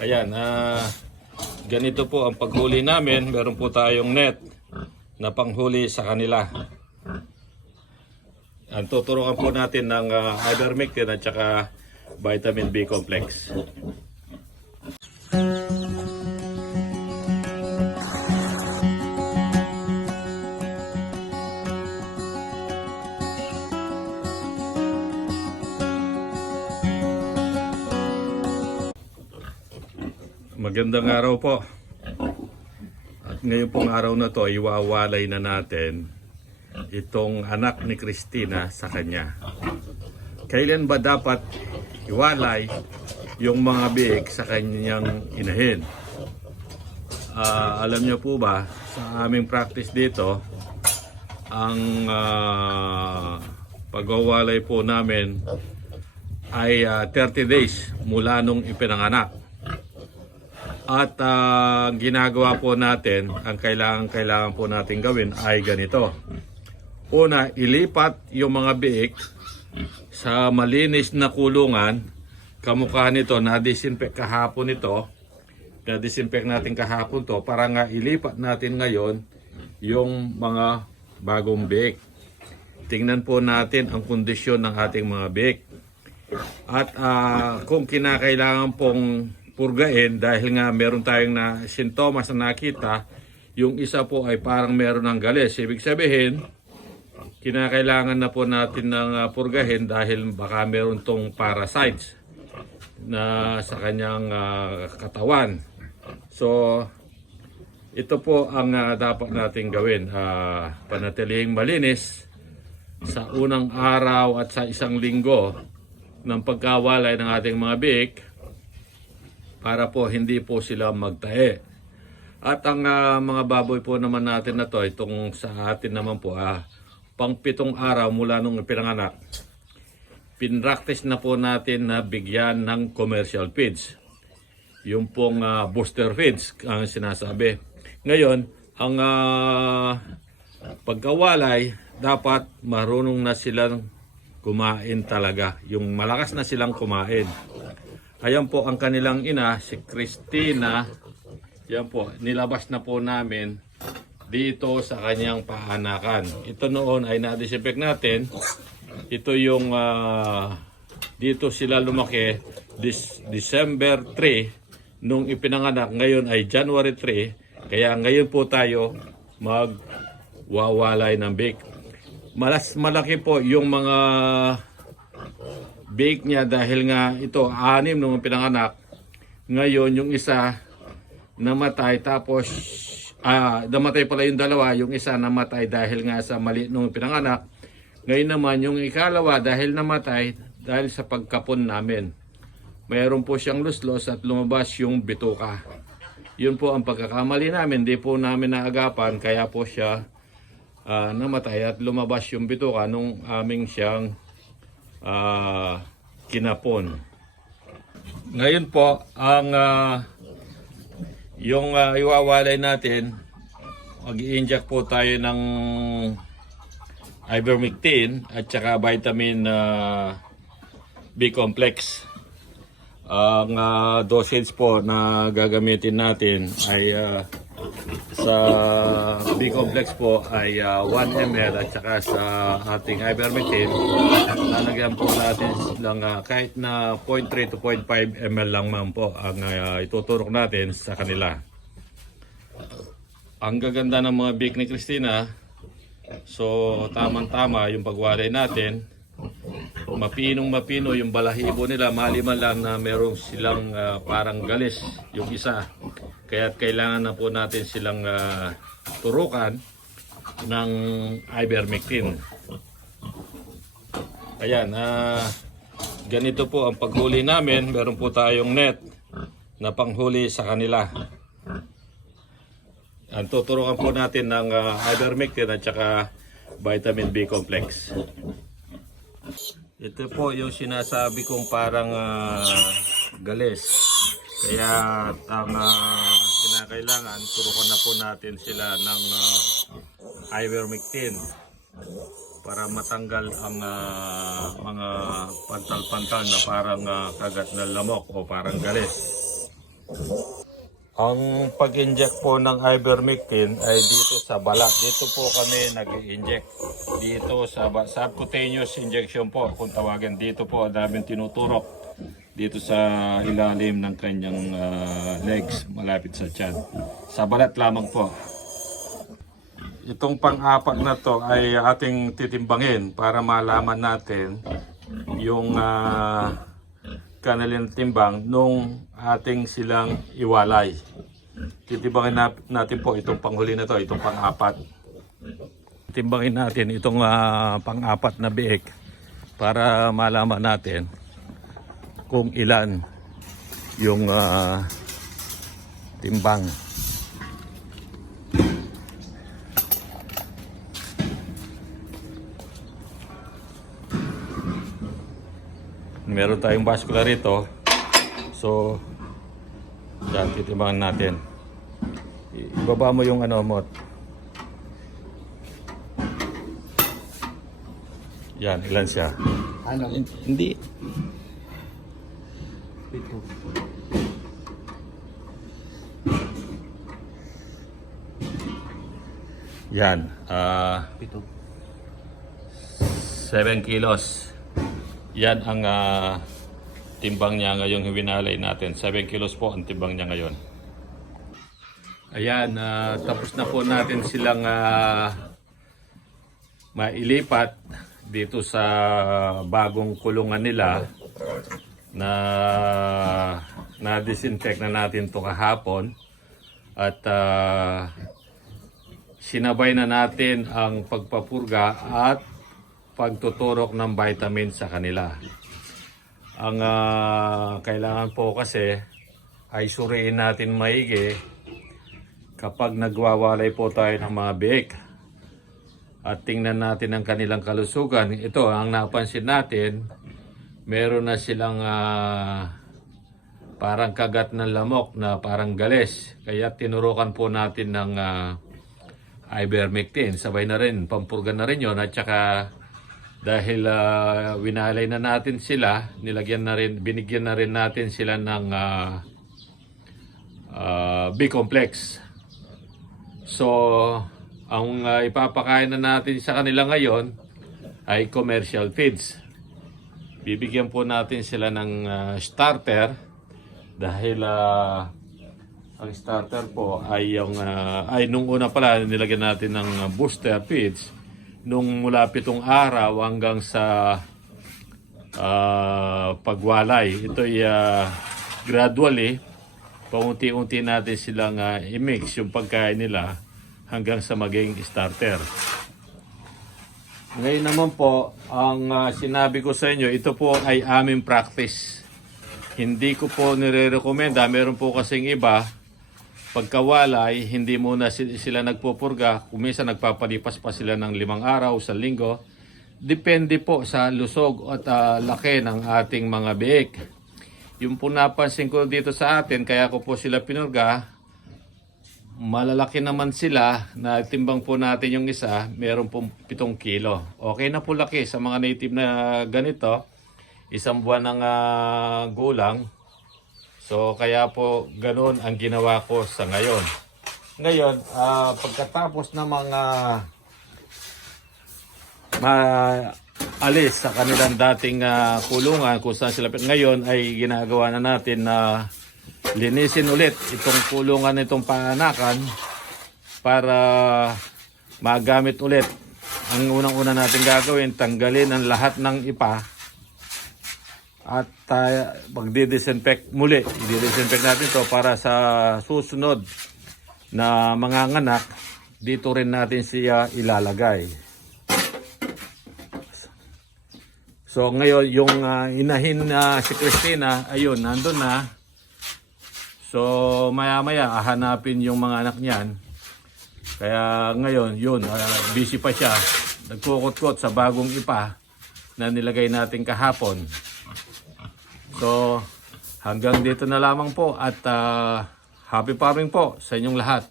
Ayan, ah, ganito po ang paghuli namin. Meron po tayong net na panghuli sa kanila. Ang tuturuan po natin ng uh, ivermectin at saka vitamin B complex. Magandang araw po. At ngayon pong araw na to, iwawalay na natin itong anak ni Christina sa kanya. Kailan ba dapat iwalay yung mga biik sa kanyang inahin? Ah, alam niyo po ba, sa aming practice dito, ang ah, pagwawalay po namin ay ah, 30 days mula nung ipinanganak. At ang ginagawa po natin, ang kailangan kailangan po natin gawin ay ganito. Una, ilipat yung mga biik sa malinis na kulungan. Kamukha nito, na-disinfect kahapon ito. Na-disinfect natin kahapon to para nga ilipat natin ngayon yung mga bagong biik. Tingnan po natin ang kondisyon ng ating mga biik. At ah, kung kinakailangan pong purgain dahil nga meron tayong na sintomas na nakita, yung isa po ay parang meron ng galis. Ibig sabihin, kinakailangan na po natin ng ah, purgahin dahil baka meron tong parasites na sa kanyang ah, katawan. So, ito po ang ah, dapat natin gawin. Uh, panatilihing malinis sa unang araw at sa isang linggo ng pagkawalay ng ating mga biik para po hindi po sila magtae. At ang ah, mga baboy po naman natin na to, itong sa atin naman po, ah, pang pitong araw mula nung pinanganak, pinractice na po natin na bigyan ng commercial feeds. Yung pong ah, booster feeds ang sinasabi. Ngayon, ang ah, pagkawalay, dapat marunong na silang kumain talaga. Yung malakas na silang kumain. Ayan po ang kanilang ina, si Christina. Yan po, nilabas na po namin dito sa kanyang paanakan. Ito noon ay na-disinfect natin. Ito yung ah, dito sila lumaki this December 3 nung ipinanganak. Ngayon ay January 3. Kaya ngayon po tayo magwawalay ng bake. Malas malaki po yung mga bake niya dahil nga ito anim nung pinanganak. Ngayon yung isa namatay tapos ah namatay pala yung dalawa, yung isa namatay dahil nga sa mali nung pinanganak. Ngayon naman yung ikalawa dahil namatay dahil sa pagkapon namin. Mayroon po siyang luslos at lumabas yung bituka. Yun po ang pagkakamali namin, di po namin naagapan kaya po siya ah, namatay at lumabas yung bituka nung aming siyang ah, kinapon. Ngayon po, ang ah, yung ah, iwawalay natin, mag-i-inject po tayo ng ivermectin at saka vitamin ah, B complex. Ang ah, dosage po na gagamitin natin ay ah, sa B complex po ay ah, 1 ml at saka sa ating ivermectin lalagyan po natin lang ah, kahit na 0.3 to 0.5 ml lang man po ang ah, ituturok natin sa kanila. Ang gaganda ng mga bake ni Christina, so tamang-tama yung pagwalay natin. Mapinong mapino yung balahibo nila, maliman lang na meron silang ah, parang galis yung isa. Kaya kailangan na po natin silang ah, turukan ng ivermectin. Ayan, ah, ganito po ang paghuli namin. Meron po tayong net na panghuli sa kanila. Ang tuturukan po natin ng uh, ivermectin at saka vitamin B complex. Ito po yung sinasabi kong parang ah, galis. Kaya ang kinakailangan, turukan na po natin sila ng ah, ivermectin para matanggal ang ah, mga pantal-pantal na parang ah, kagat na lamok o parang galis. Ang pag-inject po ng ivermectin ay dito sa balat. Dito po kami nag-inject. Dito sa subcutaneous injection po kung tawagin. Dito po ang daming tinuturok. Dito sa ilalim ng kanyang ah, legs malapit sa tiyan. Sa balat lamang po. Itong pang-apat na to ay ating titimbangin para malaman natin yung uh, kanilang timbang nung ating silang iwalay. Titimbangin na- natin po itong panghuli na to, itong pang-apat. Timbangin natin itong ah, pang-apat na biik para malaman natin kung ilan yung ah, timbang. Meron tayong bascula rito. So, yan, titimbangin natin. Ibaba mo yung ano mo. Yan, ilan siya? Ano? Hin- Hindi. Pito. Yan, ah... Pito. 7 kilos. Yan ang ah, timbang niya ngayong winalay natin. 7 kilos po ang timbang niya ngayon. Ayan, ah, tapos na po natin silang ah, mailipat dito sa bagong kulungan nila na na-disinfect na natin to kahapon at ah, sinabay na natin ang pagpapurga at pagtuturok ng vitamin sa kanila. Ang ah, kailangan po kasi ay suriin natin maigi kapag nagwawalay po tayo ng mga biik at tingnan natin ang kanilang kalusugan. Ito, ang napansin natin, meron na silang ah, parang kagat ng lamok na parang gales. Kaya tinurukan po natin ng ah, ivermectin. Sabay na rin, pampurga na rin yon at saka dahil ah, winalay na natin sila, nilagyan na rin, binigyan na rin natin sila ng ah, ah, B-complex. So, ang ah, ipapakain na natin sa kanila ngayon ay commercial feeds. Bibigyan po natin sila ng ah, starter dahil ah, ang starter po ay yung ah, ay nung una pala nilagyan natin ng booster feeds nung mula pitong araw hanggang sa ah, pagwalay. Ito ay ah, gradually paunti-unti natin silang ah, i-mix yung pagkain nila hanggang sa maging starter. Ngayon naman po, ang ah, sinabi ko sa inyo, ito po ay aming practice. Hindi ko po nire-recommenda. Meron po kasing iba, pagkawalay, hindi muna si- sila nagpupurga. Kung minsan nagpapalipas pa sila ng limang araw sa linggo. Depende po sa lusog at ah, laki ng ating mga biik. Yung po napansin ko dito sa atin, kaya ko po sila pinurga, malalaki naman sila na timbang po natin yung isa, meron pong 7 kilo. Okay na po laki sa mga native na ganito. Isang buwan ng ah, gulang. So kaya po ganun ang ginawa ko sa ngayon. Ngayon, ah, pagkatapos ng mga maalis sa kanilang dating ah, kulungan kung saan sila ngayon ay ginagawa na natin na linisin ulit itong kulungan nitong paanakan para magamit ulit. Ang unang-una natin gagawin, tanggalin ang lahat ng ipa at uh, magdi-disinfect muli. I-disinfect natin to para sa susunod na mga nganak, dito rin natin siya ilalagay. So ngayon, yung ah, inahin na si Christina, ayun, nandun na. So maya-maya, hahanapin yung mga anak niyan. Kaya ngayon, yun, ah, busy pa siya. Nagkukot-kot sa bagong ipa na nilagay natin kahapon. So, hanggang dito na lamang po at ah, happy farming po sa inyong lahat.